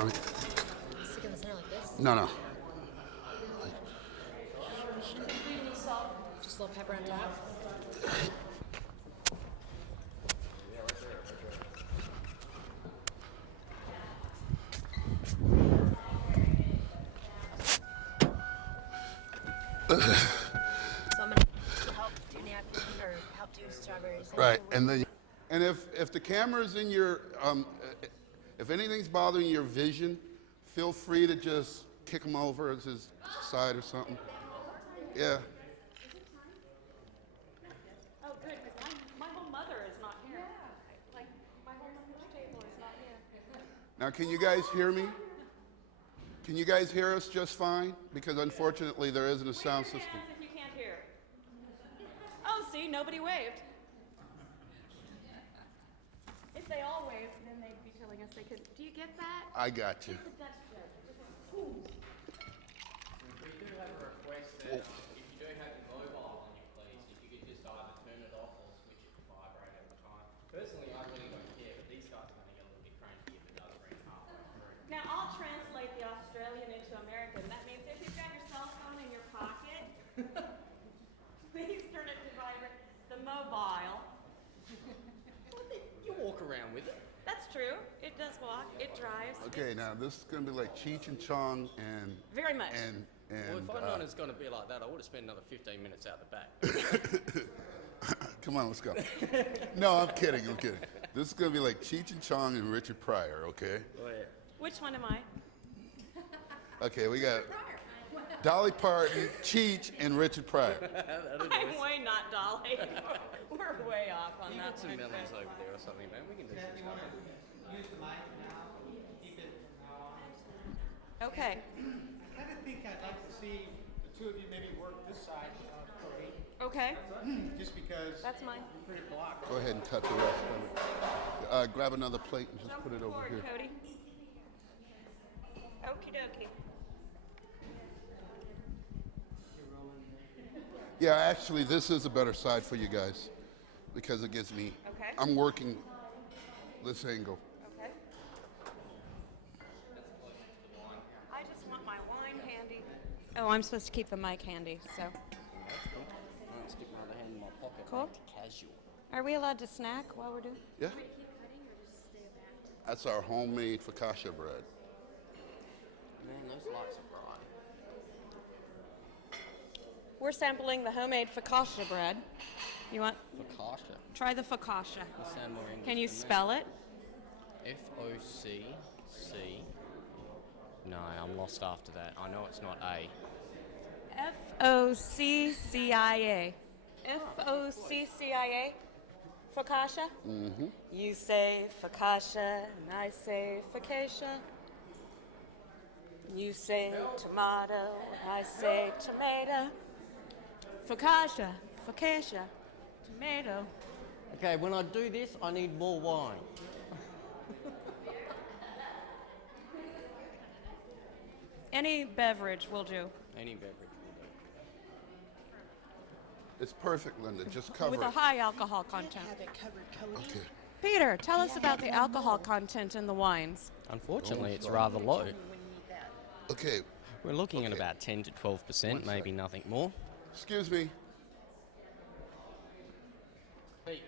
on it. Stick in the center like this? No, no. Any salt? Just a little pepper on top? So I'm gonna help do or help do strawberries. Right, and if the camera's in your if anything's bothering your vision, feel free to just kick him over to his side or something. Yeah. Oh, good, because my whole mother is not here. Like, my whole mother's table is not here. Now, can you guys hear me? Can you guys hear us just fine? Because unfortunately, there isn't a sound Wave your system. hands if you can't hear. Oh, see, nobody waved. If they all waved, then they'd be telling us they could. Do you get that? I got you. That's good. We do have a request that if you do have your mobile on your place, if you could just either turn it off or switch it to vibrate every time. Personally, I really don't care, but these guys are going to get a little bit cranky if it does ring halfway through. Now, I'll translate the Australian into American. That means if you've got your cell phone in your pocket, please turn it to vibrate. The mobile. You walk around with it. That's true. It does walk. It drives. Okay, now this is going to be like Cheech and Chong and Very much. Well, if I'd known it's going to be like that, I would have spent another 15 minutes out the back. come on, let's go. No, I'm kidding. This is going to be like Cheech and Chong and Richard Pryor, okay? Oh, yeah. Which one am I? Okay, we got Dolly Parton, Cheech, and Richard Pryor. I'm way not Dolly. We're way off on You that got some one. melons over there or something, man. We can do some stuff. Use the mic now. Keep it from now on. Okay. I kind of think I'd like to see the two of you maybe work this side, Cody, Okay. just because That's mine. you're pretty blocked. Go ahead and cut the rest of it. Grab another plate and just Jump put it over forward, here. Cody. Okie dokie. Yeah, actually, this is a better side for you guys because it gives me. Okay. I'm working this angle. Okay. I just want my wine handy. Oh, I'm supposed to keep the mic handy, so. I'll stick my other hand in my pocket. Cool. Make it casual. Are we allowed to snack while we're doing? Yeah. That's our homemade focaccia bread. Man, those lights are bright. We're sampling the homemade focaccia bread. You want? Focaccia. Try the focaccia. You sound more English Can you than me. spell it? F-O-C-C. No, I'm lost after that. I know it's not A. F-O-C-C-I-A. F-O-C-C-I-A? Focaccia? Mm-hmm. You say focaccia, and I say focaccia. You say tomato, and I say tomato. Focaccia, focaccia, tomato. Okay, when I do this, I need more wine. Any beverage will do. Any beverage will do. It's perfect, Linda. Just cover With it. a high alcohol content. Have it covered, Cody. Okay. Peter, tell us about the alcohol content in the wines. Unfortunately, it's rather low. When you need that. Okay. We're looking at Okay. about 10 to 12%, One maybe sec. nothing more. Excuse me, Hey.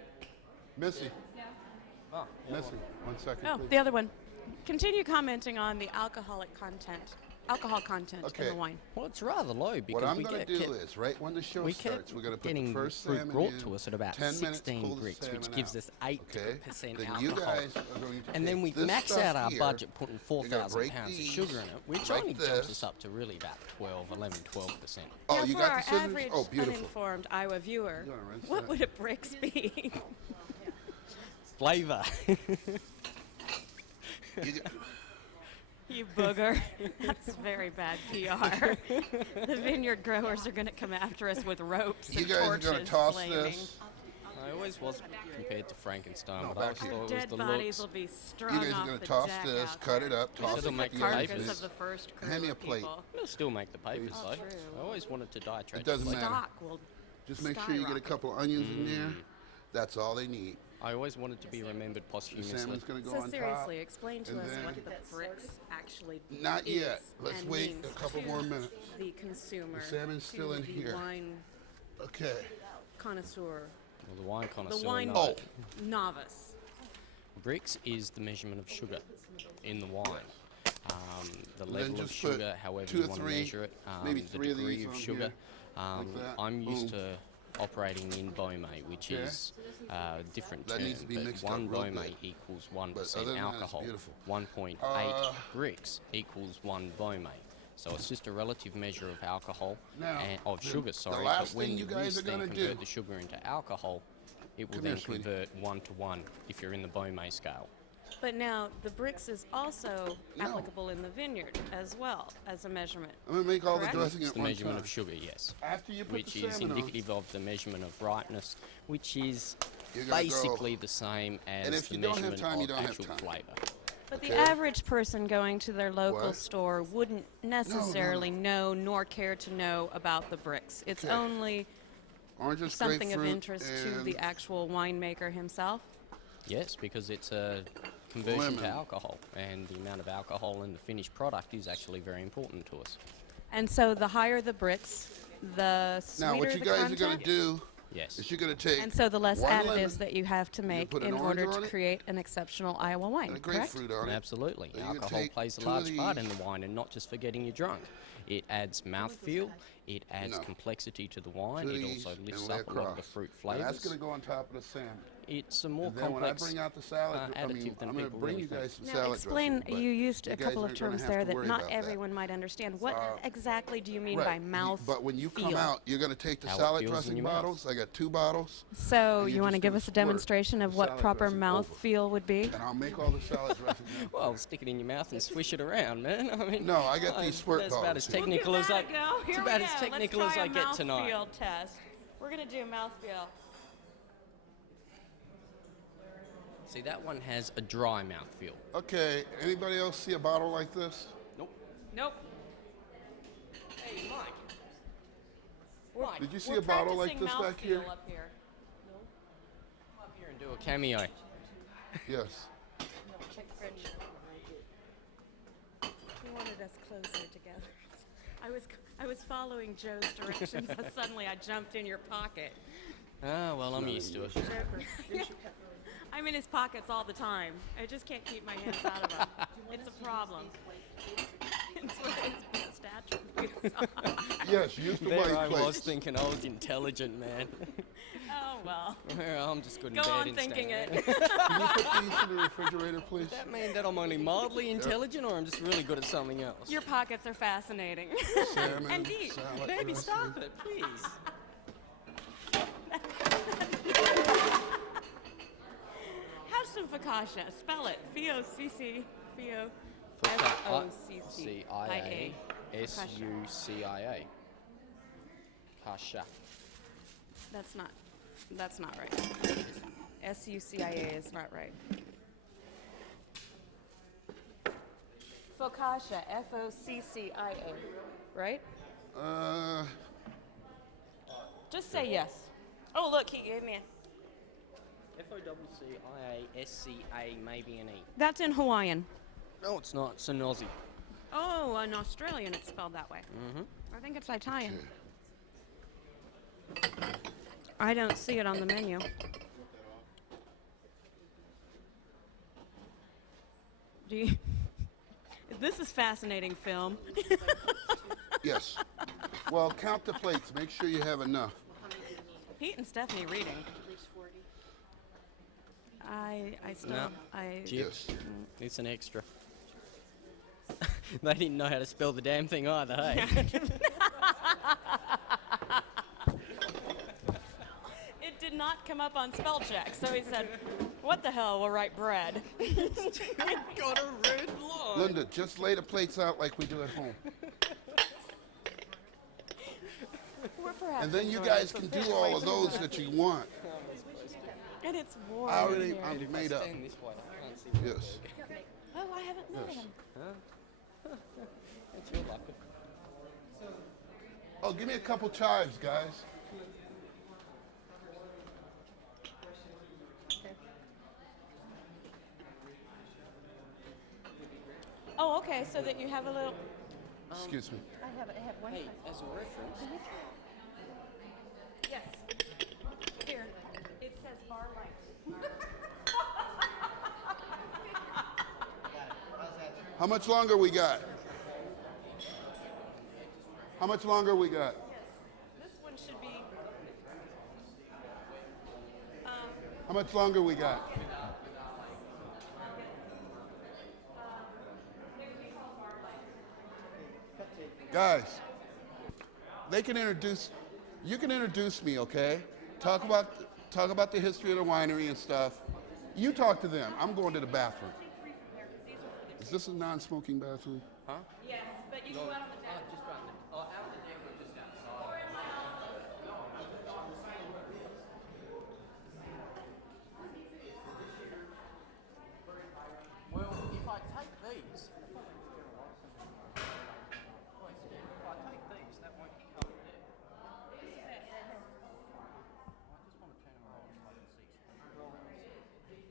Missy. Oh, Missy. 1 second, Oh, please. the other one. Continue commenting on the alcohol content in Okay. the wine. well, it's rather low because What I'm we going to get do kept- is, right when the show we starts, kept we're going to put getting the first fruit salmon brought in, to us at about 10 minutes, 16 pull the bricks, which salmon gives out. us 8% Then alcohol. you guys are going to And then take we this max stuff out our here, budget putting you're gonna 4,000 break pounds of these, sugar in it, which like only jumps this. us up to really about 12%. Oh, now, you for got our the scissors? average Oh, beautiful. uninformed Iowa viewer, You wanna rinse what that? would a Brix be? Flavor. You- You booger. That's very bad PR. The vineyard growers are going to come after us with ropes You and guys are torches going to toss flaming. this. I always was compared to Frankenstein, No, but I back always here. thought it was Dead the bodies looks. will be You strung guys are off going the to toss deck this, out cut there. it up, toss This'll it make with the the Carcass papers. of the first crew Hand me a of plate. people. It'll still make the papers, Please. though. True. I always wanted to die It tragically. doesn't matter. Stock will Just make sure you get a skyrocket. couple onions in there. That's all they need. I always wanted to be remembered The posthumously. salmon's going to go So on seriously, top. explain to and us then- what the bricks actually Not is yet. Let's and wait means a couple to more minutes. the consumer, The salmon's still to in the here. wine Okay. connoisseur, Well, the wine the connoisseur. wine knows. novice. Brix is the measurement of sugar in the wine. The then level of just put sugar, however 2 you or want to 3, measure it, maybe the 3 of degree these of on sugar. here, like that. I'm used Boom. to operating in Beaumay, which Okay. is different That term, needs to be but mixed one up real Beaumay good. equals But other 1% than that, it's alcohol. beautiful. 1.8 Brix equals 1 Beaumay. So it's just a relative measure of alcohol Now, and of the- sugar. the Sorry, last but when thing the you guys yeast are then gonna convert do- the sugar into alcohol, it will Come then here, sweetie. convert 1 to 1 if you're in the Beaumay scale. But now the bricks is also No. applicable in the vineyard as well as a measurement. I'm going to make all Correct? the dressing It's at the one measurement time. of sugar, yes. After you put Which the is salmon indicative of the measurement of ripeness, which is You're gonna go- basically the same as And if the you don't have measurement time, you of don't have actual time. flavour. But Okay. the average person going to their local What? store wouldn't necessarily know nor care to know about the bricks. It's Okay. only Oranges, something of grapefruit, interest to and the actual winemaker himself. Yes, because it's a conversion to Lemon. alcohol, and the amount of alcohol in the finished product is actually very important to us. And so the higher the bricks, the sweeter Now, what you the guys content. are going to do Yes. is you're going to take And so the less one additives lemon that you have to make put an in orange order on to it, create an exceptional Iowa wine, and a correct? grapefruit on it. Absolutely. Then you can Alcohol take plays a 2 of large part in these. the wine, and not just for getting you drunk. It adds mouthfeel, it adds No. complexity to the wine, 2 of it these, also lifts and lay up a lot of the across. fruit Now, that's flavours. going to go on top of the salmon. It's a more And then when I complex bring out the salad, I mean, additive than I'm going to people bring really you think. guys some Now salad explain, dressing, but you used you a guys couple of aren't gonna terms have there to that worry not about that. everyone might understand. What exactly do you mean Right. by mouth But when you come feel? out, you're going to take the How it salad feels in dressing your mouth. bottles. I got 2 bottles, So and you you're want to just give gonna us a squirt demonstration of the what salad proper dressing mouth over. feel would be? and I'll make all the salad dressing now. Well, stick it in your mouth and swish it around, man. I mean, No, I got these squirt that's about bottles as here. technical as I. Go. It's Here about we as go. technical Let's as try I a get tonight. mouthfeel test. We're gonna do a mouthfeel. See, that one has a dry mouthfeel. Okay, anybody else see a bottle like this? Nope. Nope. Hey, Mike. Mike, Did you see We're a bottle like practicing this back here? mouthfeel up here. come up here and do a cameo. Yes. Check the fridge. He wanted us closer together. I was following Joe's directions, but suddenly I jumped in your pocket. Ah, well, I'm used to it. I'm in his pockets all the time. I just can't keep my hands out of them. It's a problem. It's what his best attributes are. Yes, use the There white I plate. was thinking I was intelligent, man. Oh, well. I'm just good in Go bed on instead. thinking it. Can you put these in the refrigerator, please? Does that mean that I'm only mildly intelligent, or I'm just really good at something else? Your pockets are fascinating. Salmon, And deep. salad Baby, dressing. stop it, please. Have some focaccia. Spell it. F-O-C-C. C-I-A. S-U-C-I-A. Kasha. That's not right. S-U-C-I-A is not right. Focaccia. F-O-C-C-I-A. Right? Just say yes. Oh, look, he gave me a... F-O-C-C-I-A-S-C-A, maybe an E. That's in Hawaiian. No, it's not. It's an Aussie. Oh, in Australian it's spelled that way. Mm-hmm. I think it's Italian. I don't see it on the menu. Do you? This is fascinating film. Yes. Well, count the plates. Make sure you have enough. Pete and Stephanie reading. I still, No. Jip. Yes. It's an extra. They didn't know how to spell the damn thing either, hey? It did not come up on spell check, so he said, "What the hell? We'll write bread." Got a red line. Linda, just lay the plates out like we do at home. We're perhaps And then you enjoying guys this can a bit do all way of too those much. that you want. And it's warm I in already, here. I'm made up. Stand this way. I can't see the Yes. Oh, I haven't met Yes. him. It's your luck. Oh, give me a couple chives, guys. Oh, okay, so that you have a little... Excuse me. I have one. Hey, as a reference, Yes. Here. It says bar light. How much longer we got? How much longer we got? This one should be... How much longer we got? Guys, they can introduce, you can introduce me, okay? Talk about the history of the winery and stuff. You talk to them. I'm going to the bathroom. Is this a non-smoking bathroom? huh? Yes, but you can go out on the deck. Just run the, out the deck or just outside. Well, if I take these, that won't be covered there. I just want to turn them around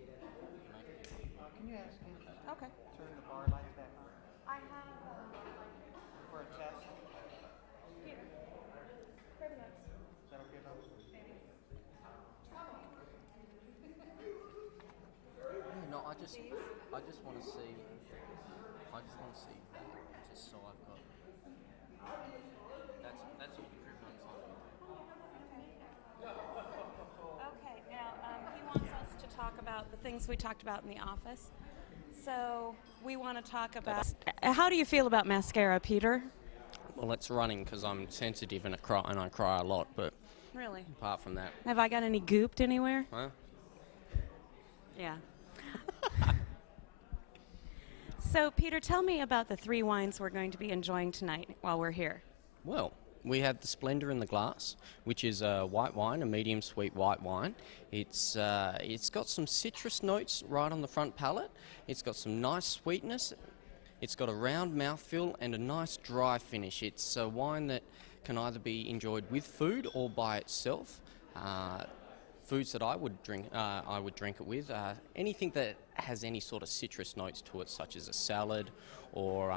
so I can see. Can you ask him to Okay. turn the bar lights back on I have... for a test? Here. Grab a nice. Is that okay, Bob? No, I just want to see. I just want to see that, just so I've got. That's all the driven on. Okay, now he wants us to talk about the things we talked about in the office. So we want to talk about... How do you feel about mascara, Peter? Well, it's running because I'm sensitive and I cry a lot. But Really? apart from that, Have I got any gooped anywhere? huh? Yeah. So, Peter, tell me about the 3 wines we're going to be enjoying tonight while we're here. Well, we have the Splendor in the glass, which is a white wine, a medium sweet white wine. It's got some citrus notes right on the front palate. It's got some nice sweetness. It's got a round mouthfeel and a nice dry finish. It's a wine that can either be enjoyed with food or by itself. Foods that I would drink it with. Anything that has any sort of citrus notes to it, such as a salad or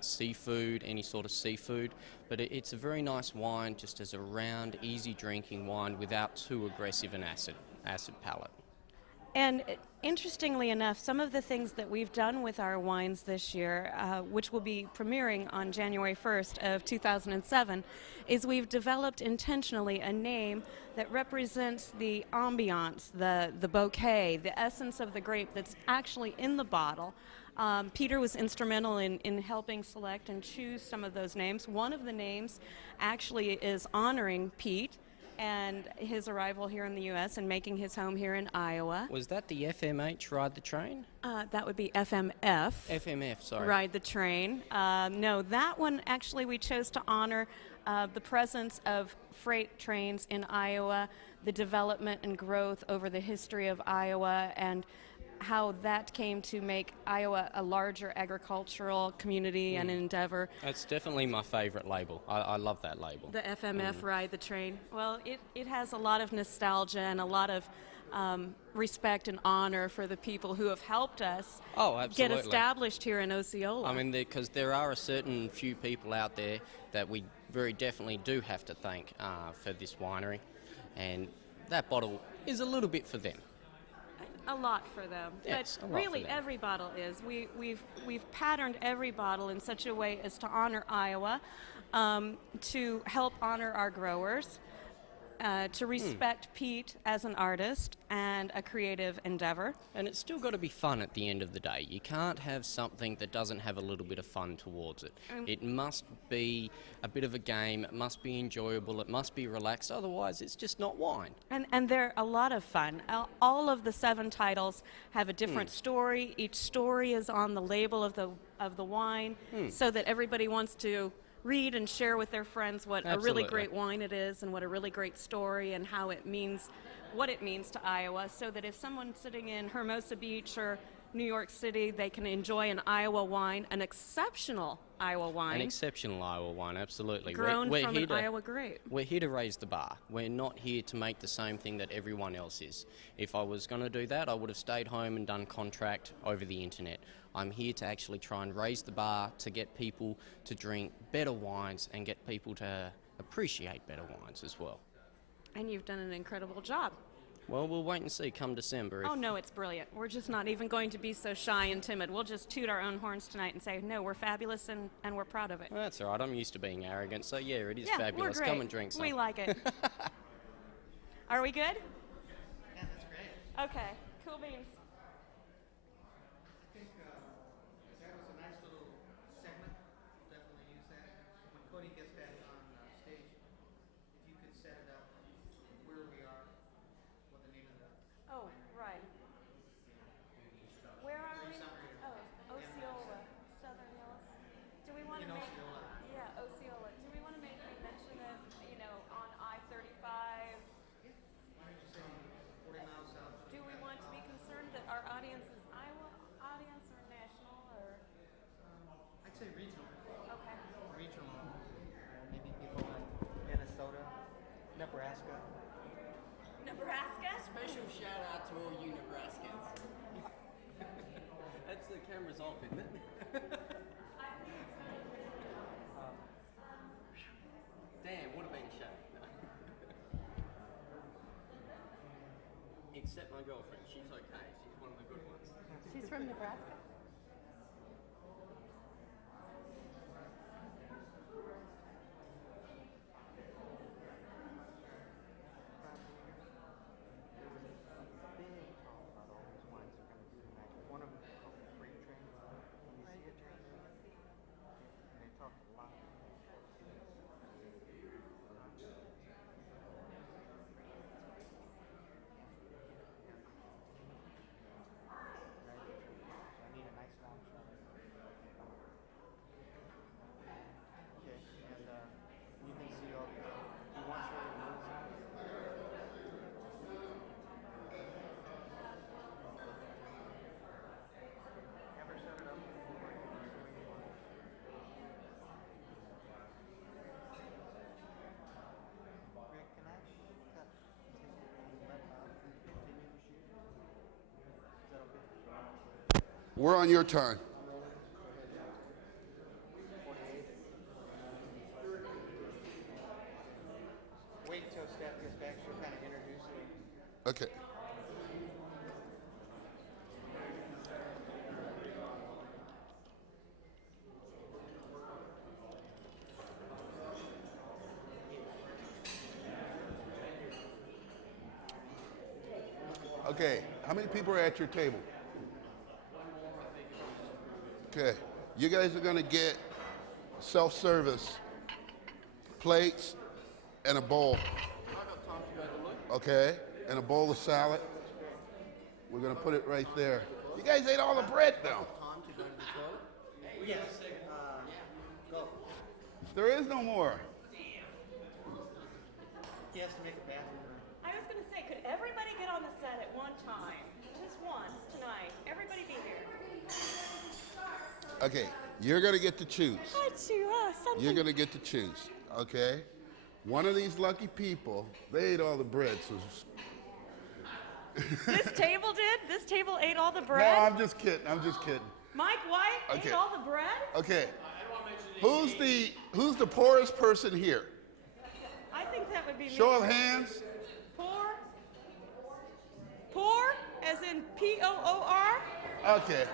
seafood, any sort of seafood. But it's a very nice wine, just as a round, easy drinking wine without too aggressive an acid palate. And interestingly enough, some of the things that we've done with our wines this year, which will be premiering on January 1st of 2007, is we've developed intentionally a name that represents the ambiance, the bouquet, the essence of the grape that's actually in the bottle. Peter was instrumental in helping select and choose some of those names. One of the names actually is honoring Pete and his arrival here in the U.S. and making his home here in Iowa. Was that the FMH Ride the Train? That would be FMF. FMF, sorry. Ride the Train. No, that one actually we chose to honor the presence of freight trains in Iowa, the development and growth over the history of Iowa, and how that came to make Iowa a larger agricultural community and endeavor. That's definitely my favorite label. I love that label. The FMF Ride the Train. Well, it has a lot of nostalgia and a lot of respect and honor for the people who have helped us get established here in Osceola. I mean, because there are a certain few people out there that we very definitely do have to thank for this winery, and that bottle is a little bit for them. A lot for them, Yes, but a lot really for them. every bottle is. We've patterned every bottle in such a way as to honor Iowa, to help honor our growers, to respect Pete as an artist and a creative endeavor. And it's still got to be fun at the end of the day. You can't have something that doesn't have a little bit of fun towards it. It must be a bit of a game, it must be enjoyable, it must be relaxed, otherwise it's just not wine. And they're a lot of fun. All of the 7 titles have a different story. Each story is on the label of the wine, so that everybody wants to read and share with their friends what a really great wine it is and what a really great story and how it means, what it means to Iowa, so that if someone's sitting in Hermosa Beach or New York City, they can enjoy an Iowa wine, an exceptional Iowa wine. An exceptional Iowa wine, absolutely. Grown from an Iowa grape. We're here to raise the bar. We're not here to make the same thing that everyone else is. If I was going to do that, I would have stayed home and done contract over the internet. I'm here to actually try and raise the bar to get people to drink better wines and get people to appreciate better wines as well. And you've done an incredible job. Well, we'll wait and see come December. Oh, no, it's brilliant. We're just not even going to be so shy and timid. We'll just toot our own horns tonight and say, no, we're fabulous and we're proud of it. Well, that's all right. I'm used to being arrogant, so yeah, it is Yeah, fabulous. we're great. Come and drink some. We like it. Are we good? Yeah, that's great. Okay, cool beans. I think that was a nice little segment. Definitely use that. When Cody gets back on stage, if you could set it up where we are, what the name of the Oh, right. Where are we? summary of Oh, Osceola, Southern Hills. Do we want to in make? Osceola. Yeah, Osceola. Do we want to make mention of, on I-35? Why don't you say 40 miles south? Do we want to be concerned that our audience is Iowa audience or national or? I'd say regional. Okay. Regional. Maybe people in Minnesota, Nebraska. Nebraska? Special shout out to all you Nebraskans. That's the camera's off, isn't it? Damn, would have been a shame. Except my girlfriend, she's okay. She's one of the good ones. She's from Nebraska? One of them is called Freight Train. When you see a train, and they talk a lot. I need a nice long shot. Okay, and you can see all these. You want to show the rules? Ever set it up? Rick, can I cut and let Bob continue to shoot? Is that okay? We're on your time. 48. Wait till Steph gets back. She'll kind of introduce you. Okay. Okay, how many people are at your table? Okay, you guys are gonna get self-service plates and a bowl. Okay, and a bowl of salad. We're gonna put it right there. You guys ate all the bread now. Time to go to the toilet? Yes. Go. There is no more. He has to make a bathroom break. I was going to say, could everybody get on the set at one time? Just once tonight. Everybody be here. Okay, you're gonna get to choose. Something. You're gonna get to choose, okay? One of these lucky people, they ate all the bread, so... This table did? This table ate all the No, bread? I'm just kidding, Mike White Okay. ate all the bread? Okay, who's the poorest person here? I think that would be me. Show of hands. Poor? Poor? As in P-O-O-R? Okay,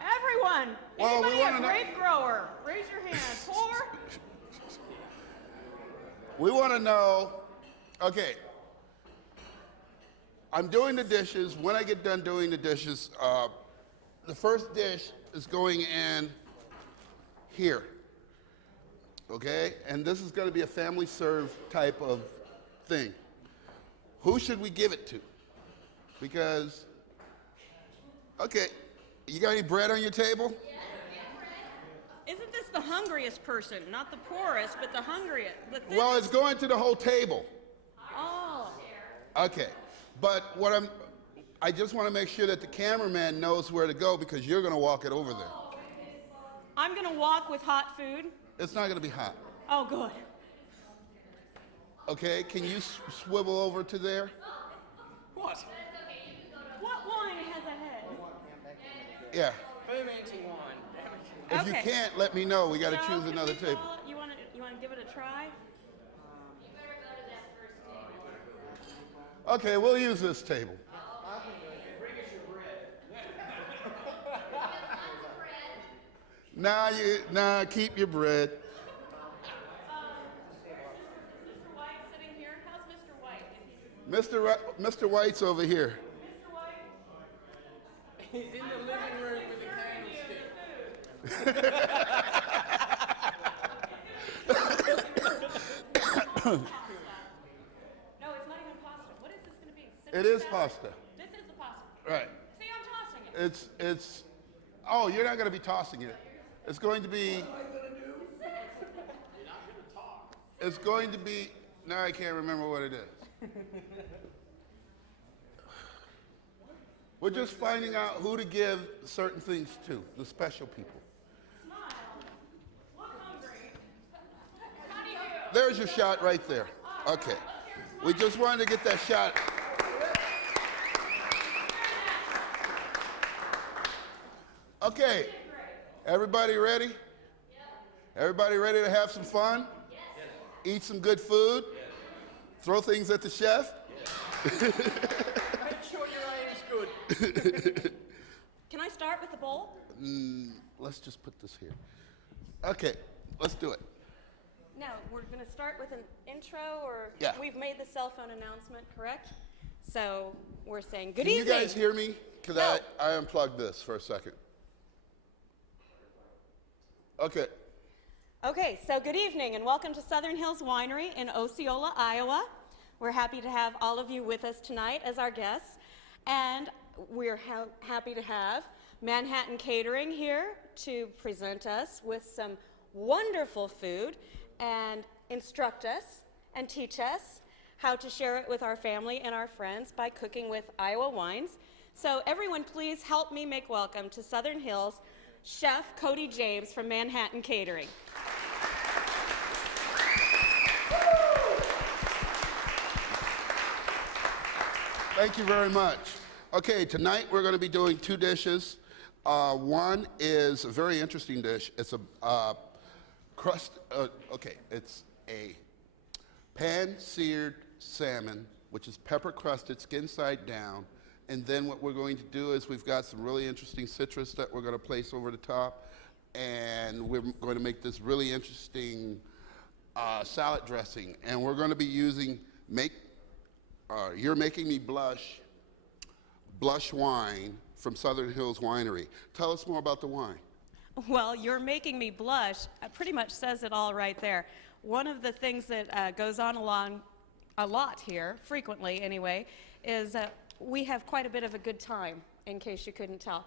Everyone! Well, we Anybody wanna a know- grape grower? Raise your hand. Poor? we wanna know, okay, I'm doing the dishes. When I get done doing the dishes, the first dish is going in here, okay? And this is gonna be a family serve type of thing. Who should we give it to? Because, okay, you got any bread on your table? Isn't this the hungriest person? Not the poorest, but the hungriest. Well, it's going to the whole table. Oh. Okay, but I just want to make sure that the cameraman knows where to go because you're going to walk it over there. I'm going to walk with hot food. It's not going to be hot. Oh, good. Okay, can you swivel over to there? What? What wine has a head? Yeah. Fermenting wine. If you Okay. can't, let me know. We got to Joe, choose can another we table. call- You want to give it a try? Okay, we'll use this table. Nah, keep your bread. Mr. White sitting here. How's Mr. White? Mr. White's over here. Mr. White, He's in the living room with a candlestick. no, it's not even pasta. What is this going to be? It is pasta. This is the pasta. Right. See, I'm tossing it. It's. Oh, you're not going to be tossing it. It's going to be. It's going to be. Now I can't remember what it is. We're just finding out who to give certain things to, the special people. Smile. Look hungry. How do you do? There's your shot right there. Okay. We just wanted to get that shot. Okay. Everybody ready? Everybody ready to have some fun? Eat some good food? Throw things at the chef? Make sure your aim is good. Can I start with the bowl? Let's just put this here. Okay, let's do it. No, we're going to start with an intro, or Yeah. we've made the cell phone announcement, correct? So we're saying good Can evening. you guys hear me? Because No. I unplugged this for a second. Okay. Okay, so good evening and welcome to Southern Hills Winery in Osceola, Iowa. We're happy to have all of you with us tonight as our guests, and we're happy to have Manhattan Catering here to present us with some wonderful food and instruct us and teach us how to share it with our family and our friends by cooking with Iowa wines. So everyone please help me make welcome to Southern Hills Chef Cody James from Manhattan Catering. Thank you very much. Okay, tonight we're going to be doing two dishes. One is a very interesting dish. It's a it's a pan-seared salmon, which is pepper-crusted, skin side down. And then what we're going to do is we've got some really interesting citrus that we're going to place over the top. And we're going to make this really interesting salad dressing. And we're going to be using You're Making Me Blush wine from Southern Hills Winery. Tell us more about the wine. Well, You're Making Me Blush pretty much says it all right there. One of the things that goes on along a lot here, frequently anyway, is we have quite a bit of a good time, in case you couldn't tell.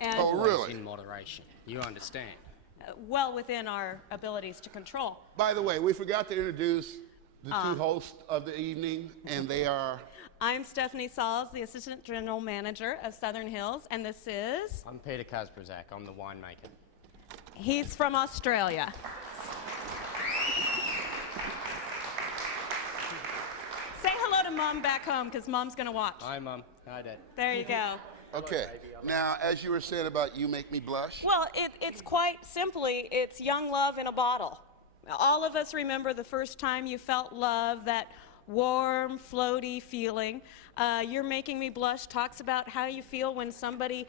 And Oh, Always really? in moderation. You understand. well within our abilities to control. By the way, we forgot to introduce the two hosts of the evening, and they are... I'm Stephanie Sauls, the Assistant General Manager of Southern Hills, and this is... I'm Peter Kasperzak. I'm the winemaker. He's from Australia. Say hello to Mom back home, because Mom's going to watch. Hi, Mum. Hi, Dad. There you go. Okay, now, as you were saying about You Make Me Blush, Well, it's quite simply, it's young love in a bottle. All of us remember the first time you felt love, that warm, floaty feeling. You're Making Me Blush talks about how you feel when somebody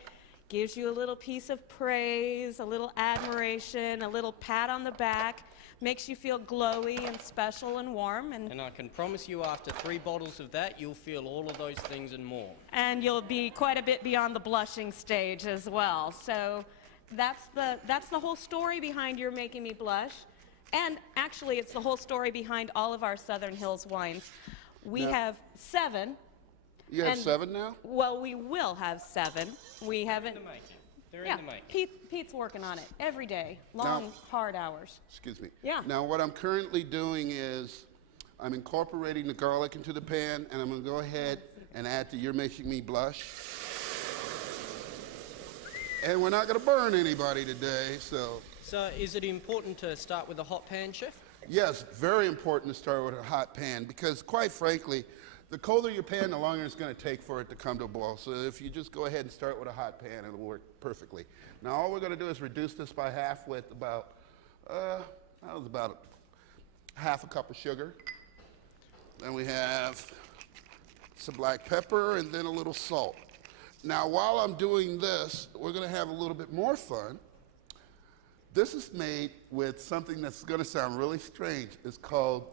gives you a little piece of praise, a little admiration, a little pat on the back, makes you feel glowy and special and warm, And I can promise you after 3 bottles of that, you'll feel all of those things and more. and you'll be quite a bit beyond the blushing stage as well. So that's the whole story behind You're Making Me Blush. And actually, it's the whole story behind all of our Southern Hills wines. We Now- have 7. you have and- 7 now? Well, we will have 7. We haven't. In the making. They're Yeah, in the making. Pete's working on it every day, long, hard hours. Excuse me. Yeah. Now, what I'm currently doing is I'm incorporating the garlic into the pan, and I'm going to go ahead and add the You're Making Me Blush. And we're not going to burn anybody today, so... So, is it important to start with a hot pan, Chef? Yes, very important to start with a hot pan because, quite frankly, the colder your pan, the longer it's going to take for it to come to a boil. So if you just go ahead and start with a hot pan, it'll work perfectly. Now all we're going to do is reduce this by half with about, that was about half a cup of sugar. Then we have some black pepper and then a little salt. Now while I'm doing this, we're going to have a little bit more fun. This is made with something that's going to sound really strange. It's called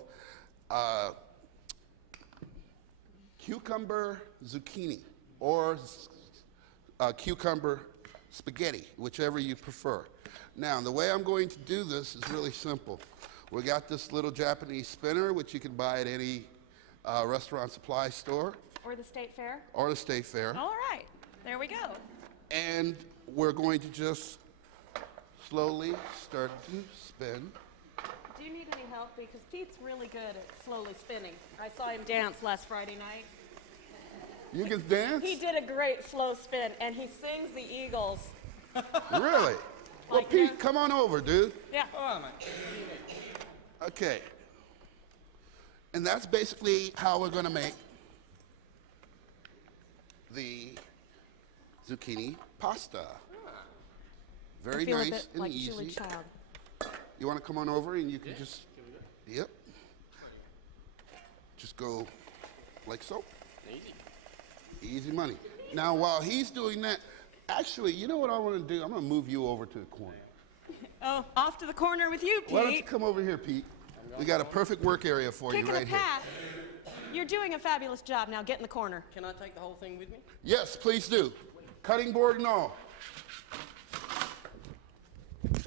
cucumber zucchini or cucumber spaghetti, whichever you prefer. Now, the way I'm going to do this is really simple. We got this little Japanese spinner, which you can buy at any restaurant supply store. Or the State Fair? Or the State Fair. All right, there we go. And we're going to just slowly start to spin. Do you need any help? Because Pete's really good at slowly spinning. I saw him dance last Friday night. You can dance? He did a great slow spin, and he sings the Eagles. Really? Well, Like Pete, that. come on over, dude. Yeah. Oh, mate. Okay. And that's basically how we're going to make the zucchini pasta. Very I feel nice a bit and like easy. Julie Child. You want to come on over and you can just, yep. Just go like so. Easy. Easy money. Now, while he's doing that, actually, you know what I want to do? I'm going to move you over to the corner. Oh, off to the corner with you, Pete. Why don't you come over here, Pete? We got a perfect work area for you Kicking right a here. path. You're doing a fabulous job. Now get in the corner. Can I take the whole thing with me? Yes, please do. Cutting board and all.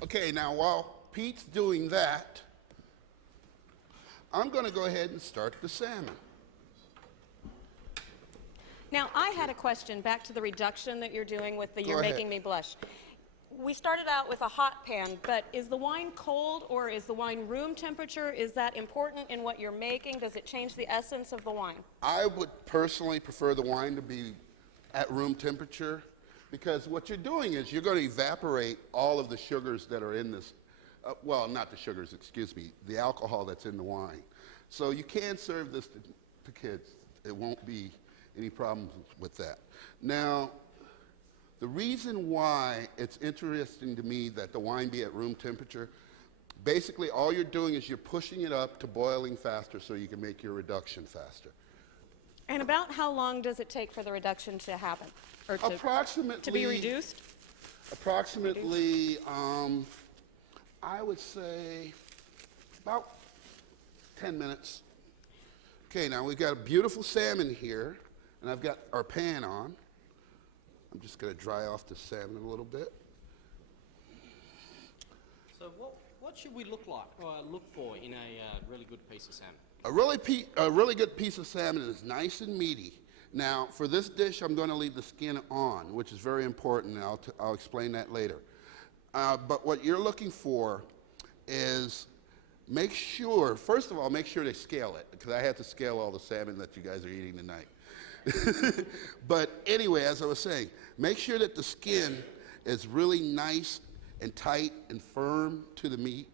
Okay, now while Pete's doing that, I'm going to go ahead and start the salmon. Now, I had a question back to the reduction that you're doing with the Go You're ahead. Making Me Blush. We started out with a hot pan, but is the wine cold or is the wine room temperature? Is that important in what you're making? Does it change the essence of the wine? I would personally prefer the wine to be at room temperature because what you're doing is you're going to evaporate all of the sugars that are in this. Well, not the sugars, excuse me, the alcohol that's in the wine. So you can serve this to kids. It won't be any problems with that. Now, the reason why it's interesting to me that the wine be at room temperature, basically all you're doing is you're pushing it up to boiling faster so you can make your reduction faster. And about how long does it take for the reduction to happen? Or Approximately. to be reduced? Approximately, I would say about 10 minutes. Okay, now we've got a beautiful salmon here, and I've got our pan on. I'm just going to dry off the salmon a little bit. So what should we look for in a really good piece of salmon? A really good piece of salmon is nice and meaty. Now, for this dish, I'm going to leave the skin on, which is very important, and I'll explain that later. But what you're looking for is make sure, first of all, make sure they scale it, because I had to scale all the salmon that you guys are eating tonight. But anyway, as I was saying, make sure that the skin is really nice and tight and firm to the meat,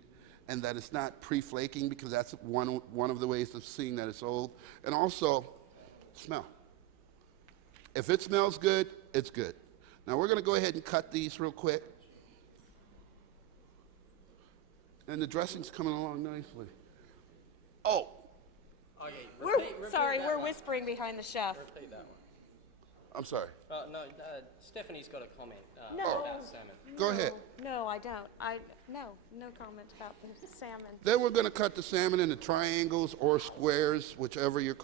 and that it's not pre-flaking, because that's one of the ways of seeing that it's old. And also, smell. If it smells good, it's good. Now we're going to go ahead and cut these real quick. And the dressing's coming along nicely. Oh, Oh, yeah. We're sorry, we're whispering behind the chef. Repeat that one. I'm sorry. No, Stephanie's got a comment No. about salmon. Go ahead. No, I don't. No comment about the salmon. Then we're going to cut the salmon into triangles or squares, whichever you're